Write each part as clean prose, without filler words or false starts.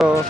Oh.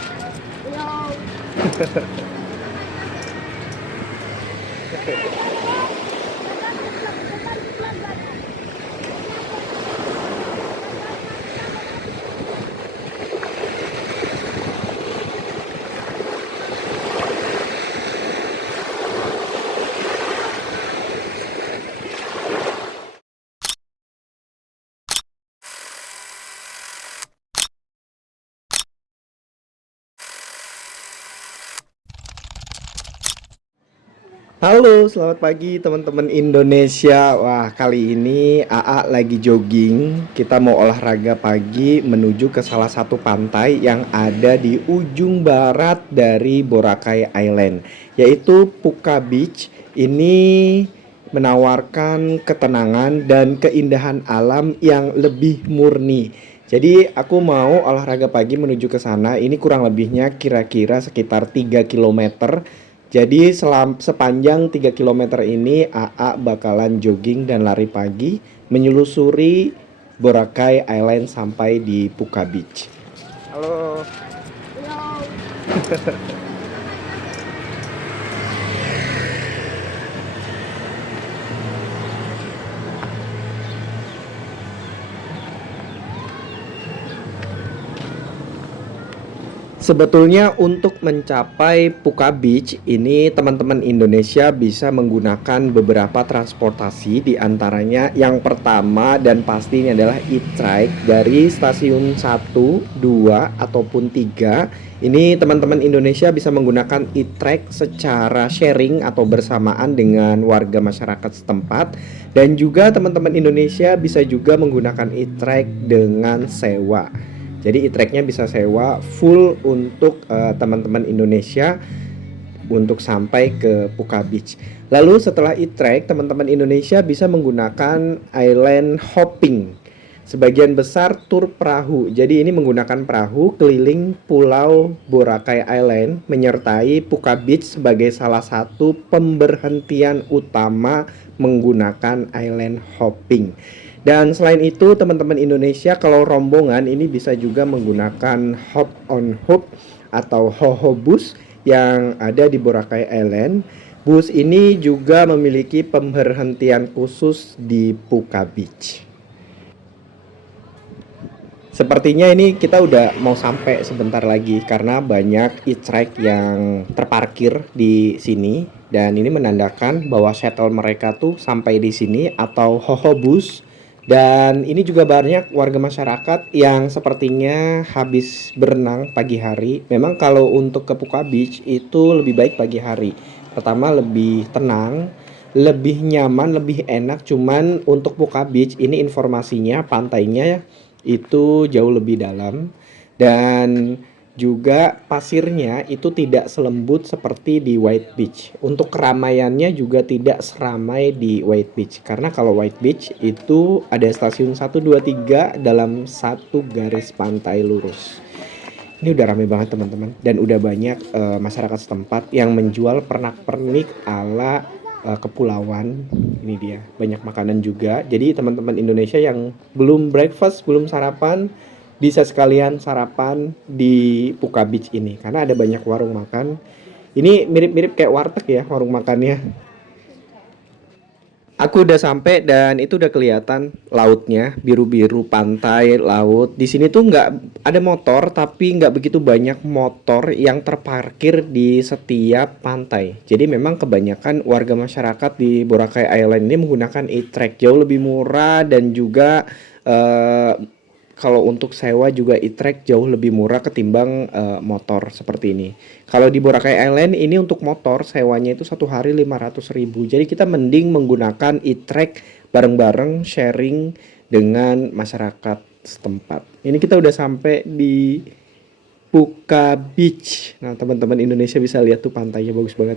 Halo, selamat pagi teman-teman Indonesia. Wah, kali ini AA lagi jogging. Kita mau olahraga pagi menuju ke salah satu pantai yang ada di ujung barat dari Boracay Island, yaitu Puka Beach. Ini menawarkan ketenangan dan keindahan alam yang lebih murni. Jadi aku mau olahraga pagi menuju ke sana. Ini kurang lebihnya kira-kira sekitar 3 kilometer. Jadi sepanjang 3 kilometer ini AA bakalan jogging dan lari pagi menyelusuri Boracay Island sampai di Puka Beach. Halo. Sebetulnya untuk mencapai Puka Beach ini teman-teman Indonesia bisa menggunakan beberapa transportasi, di antaranya yang pertama dan pasti ini adalah e-trike dari stasiun 1, 2 ataupun 3. Ini teman-teman Indonesia bisa menggunakan e-trike secara sharing atau bersamaan dengan warga masyarakat setempat, dan juga teman-teman Indonesia bisa juga menggunakan e-trike dengan sewa. Jadi e-trike-nya bisa sewa full untuk teman-teman Indonesia untuk sampai ke Puka Beach. Lalu setelah e-trike, teman-teman Indonesia bisa menggunakan island hopping. Sebagian besar tur perahu. Jadi ini menggunakan perahu keliling pulau Boracay Island menyertai Puka Beach sebagai salah satu pemberhentian utama menggunakan island hopping. Dan selain itu teman-teman Indonesia kalau rombongan ini bisa juga menggunakan hop on hop atau hoho bus yang ada di Boracay Island. Bus ini juga memiliki pemberhentian khusus di Puka Beach. Sepertinya ini kita udah mau sampai sebentar lagi karena banyak e-trike yang terparkir di sini, dan ini menandakan bahwa shuttle mereka tuh sampai di sini atau hoho bus. Dan ini juga banyak warga masyarakat yang sepertinya habis berenang pagi hari. Memang kalau untuk ke Puka Beach itu lebih baik pagi hari. Pertama lebih tenang, lebih nyaman, lebih enak. Cuman untuk Puka Beach ini informasinya pantainya itu jauh lebih dalam, dan juga pasirnya itu tidak selembut seperti di White Beach. Untuk keramaiannya juga tidak seramai di White Beach. Karena kalau White Beach itu ada stasiun 1, 2, 3 dalam satu garis pantai lurus. Ini udah rame banget teman-teman, dan udah banyak masyarakat setempat yang menjual pernak-pernik ala kepulauan. Ini dia, banyak makanan juga. Jadi teman-teman Indonesia yang belum breakfast, belum sarapan, bisa sekalian sarapan di Puka Beach ini karena ada banyak warung makan. Ini mirip-mirip kayak warteg ya warung makannya. Aku udah sampai dan itu udah kelihatan lautnya, biru-biru pantai laut. Di sini tuh nggak ada motor, tapi nggak begitu banyak motor yang terparkir di setiap pantai. Jadi memang kebanyakan warga masyarakat di Boracay Island ini menggunakan e-trike, jauh lebih murah, dan juga eh, kalau untuk sewa juga e-trike jauh lebih murah ketimbang motor seperti ini. Kalau di Boracay Island ini untuk motor sewanya itu satu hari 500.000. Jadi kita mending menggunakan e-trike bareng-bareng sharing dengan masyarakat setempat. Ini kita udah sampai di Puka Beach. Nah, teman-teman Indonesia bisa lihat tuh pantainya bagus banget.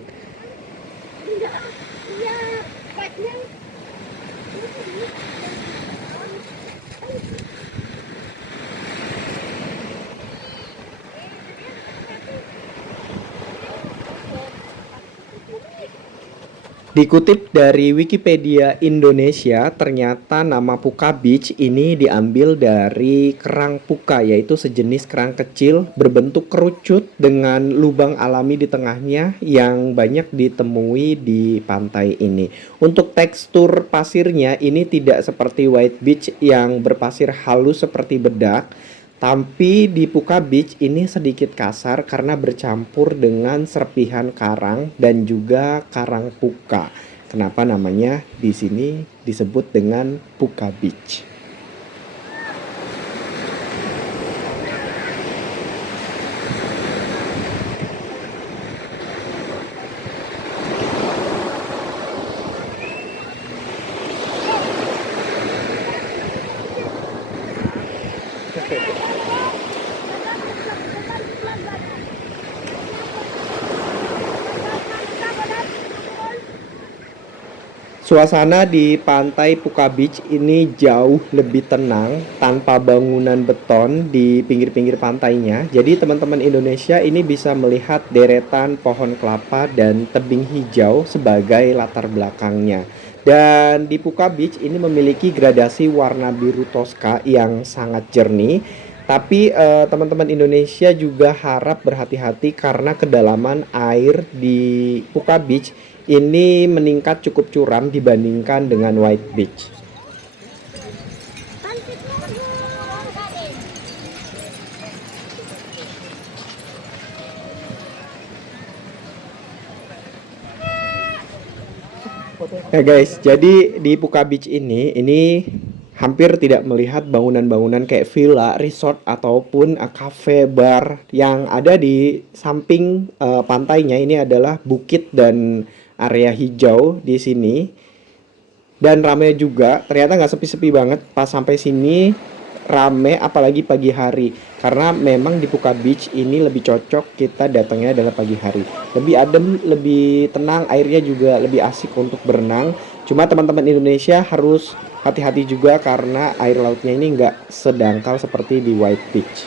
Dikutip dari Wikipedia Indonesia, ternyata nama Puka Beach ini diambil dari kerang puka, yaitu sejenis kerang kecil berbentuk kerucut dengan lubang alami di tengahnya yang banyak ditemui di pantai ini. Untuk tekstur pasirnya ini tidak seperti White Beach yang berpasir halus seperti bedak, tapi di Puka Beach ini sedikit kasar karena bercampur dengan serpihan karang dan juga karang puka. Kenapa namanya di sini disebut dengan Puka Beach? Suasana di pantai Puka Beach ini jauh lebih tenang tanpa bangunan beton di pinggir-pinggir pantainya. Jadi teman-teman Indonesia ini bisa melihat deretan pohon kelapa dan tebing hijau sebagai latar belakangnya. Dan di Puka Beach ini memiliki gradasi warna biru toska yang sangat jernih. Tapi teman-teman Indonesia juga harap berhati-hati karena kedalaman air di Puka Beach ini meningkat cukup curam dibandingkan dengan White Beach. Nah guys, jadi di Puka Beach ini hampir tidak melihat bangunan-bangunan kayak villa, resort ataupun cafe, bar yang ada di samping pantainya. Ini adalah bukit dan area hijau di sini. Dan ramai juga, ternyata nggak sepi-sepi banget pas sampai sini, rame apalagi pagi hari. Karena memang di Puka Beach ini lebih cocok kita datangnya adalah pagi hari. Lebih adem, lebih tenang, airnya juga lebih asik untuk berenang. Cuma teman-teman Indonesia harus hati-hati juga karena air lautnya ini nggak sedangkal seperti di White Beach.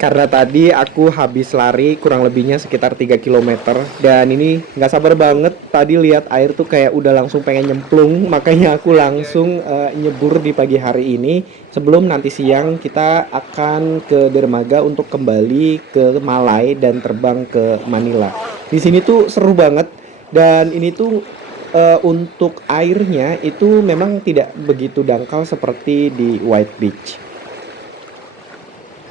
Karena tadi aku habis lari kurang lebihnya sekitar 3 kilometer dan ini nggak sabar banget tadi lihat air tuh kayak udah langsung pengen nyemplung, makanya aku langsung nyebur di pagi hari ini sebelum nanti siang kita akan ke dermaga untuk kembali ke Malai dan terbang ke Manila. Di sini tuh seru banget dan ini tuh untuk airnya itu memang tidak begitu dangkal seperti di White Beach.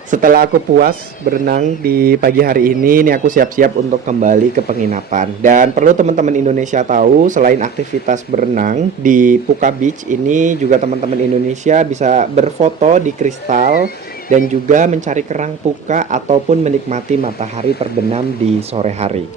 Setelah aku puas berenang di pagi hari ini aku siap-siap untuk kembali ke penginapan. Dan perlu teman-teman Indonesia tahu, selain aktivitas berenang di Puka Beach ini juga teman-teman Indonesia bisa berfoto di kristal dan juga mencari kerang puka ataupun menikmati matahari terbenam di sore hari.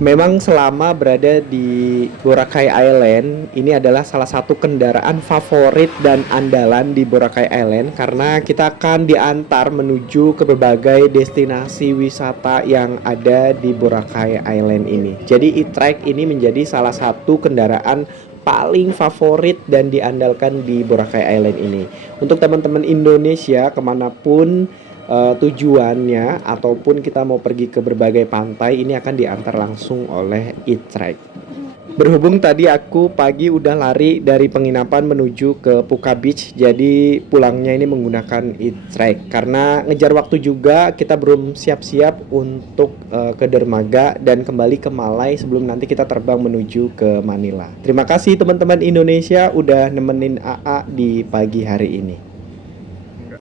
Memang selama berada di Boracay Island, ini adalah salah satu kendaraan favorit dan andalan di Boracay Island karena kita akan diantar menuju ke berbagai destinasi wisata yang ada di Boracay Island ini. Jadi e-trike ini menjadi salah satu kendaraan paling favorit dan diandalkan di Boracay Island ini. Untuk teman-teman Indonesia kemanapun tujuannya ataupun kita mau pergi ke berbagai pantai, ini akan diantar langsung oleh e-trike. Berhubung tadi aku pagi udah lari dari penginapan menuju ke Puka Beach, jadi pulangnya ini menggunakan e-trike karena ngejar waktu juga. Kita belum siap-siap untuk ke dermaga dan kembali ke Malai sebelum nanti kita terbang menuju ke Manila. Terima kasih teman-teman Indonesia udah nemenin AA di pagi hari ini.